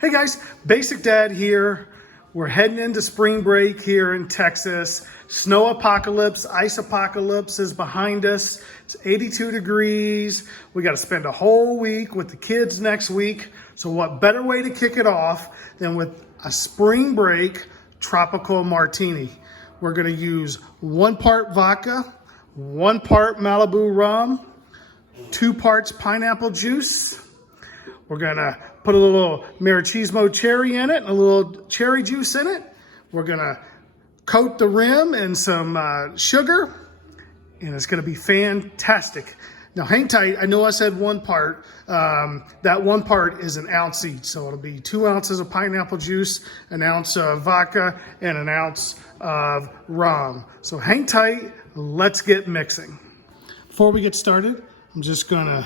Hey guys, Basic Dad here. We're heading into spring break here in Texas. Snow apocalypse, ice apocalypse is behind us. It's 82 degrees. We got to spend a whole week with the kids next week. So what better way to kick it off than with a spring break tropical martini. We're going to use 1 part vodka, 1 part Malibu rum, 2 parts pineapple juice. We're gonna put a little maraschino cherry in it, a little cherry juice in it. We're gonna coat the rim in some sugar, and it's gonna be fantastic. Now hang tight, I know I said 1 part. That 1 part is an ounce each, so it'll be 2 ounces of pineapple juice, an ounce of vodka, and an ounce of rum. So hang tight, let's get mixing. Before we get started, I'm just gonna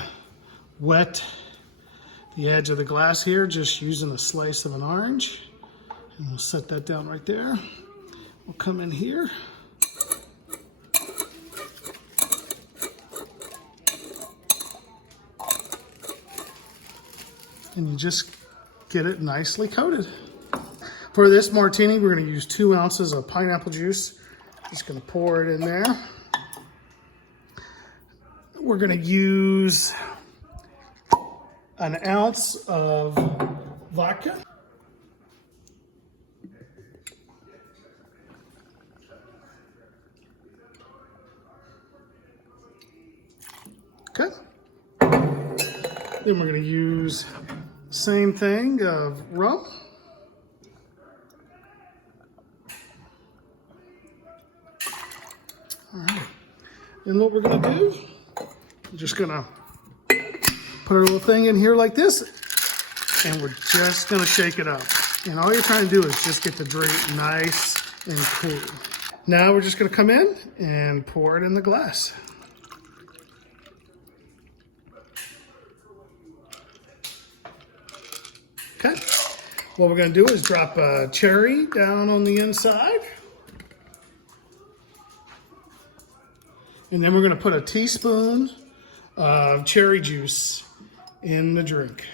wet the edge of the glass here, just using a slice of an orange. And we'll set that down right there. We'll come in here. And you just get it nicely coated. For this martini, we're gonna use 2 ounces of pineapple juice. Just gonna pour it in there. We're gonna use an ounce of vodka. Okay. Then we're going to use the same thing of rum. All right. And what we're going to do, we're just going to put our little thing in here like this, and we're just gonna shake it up. And all you're trying to do is just get the drink nice and cool. Now we're just gonna come in and pour it in the glass. Okay, what we're gonna do is drop a cherry down on the inside. And then we're gonna put a teaspoon of cherry juice in the drink.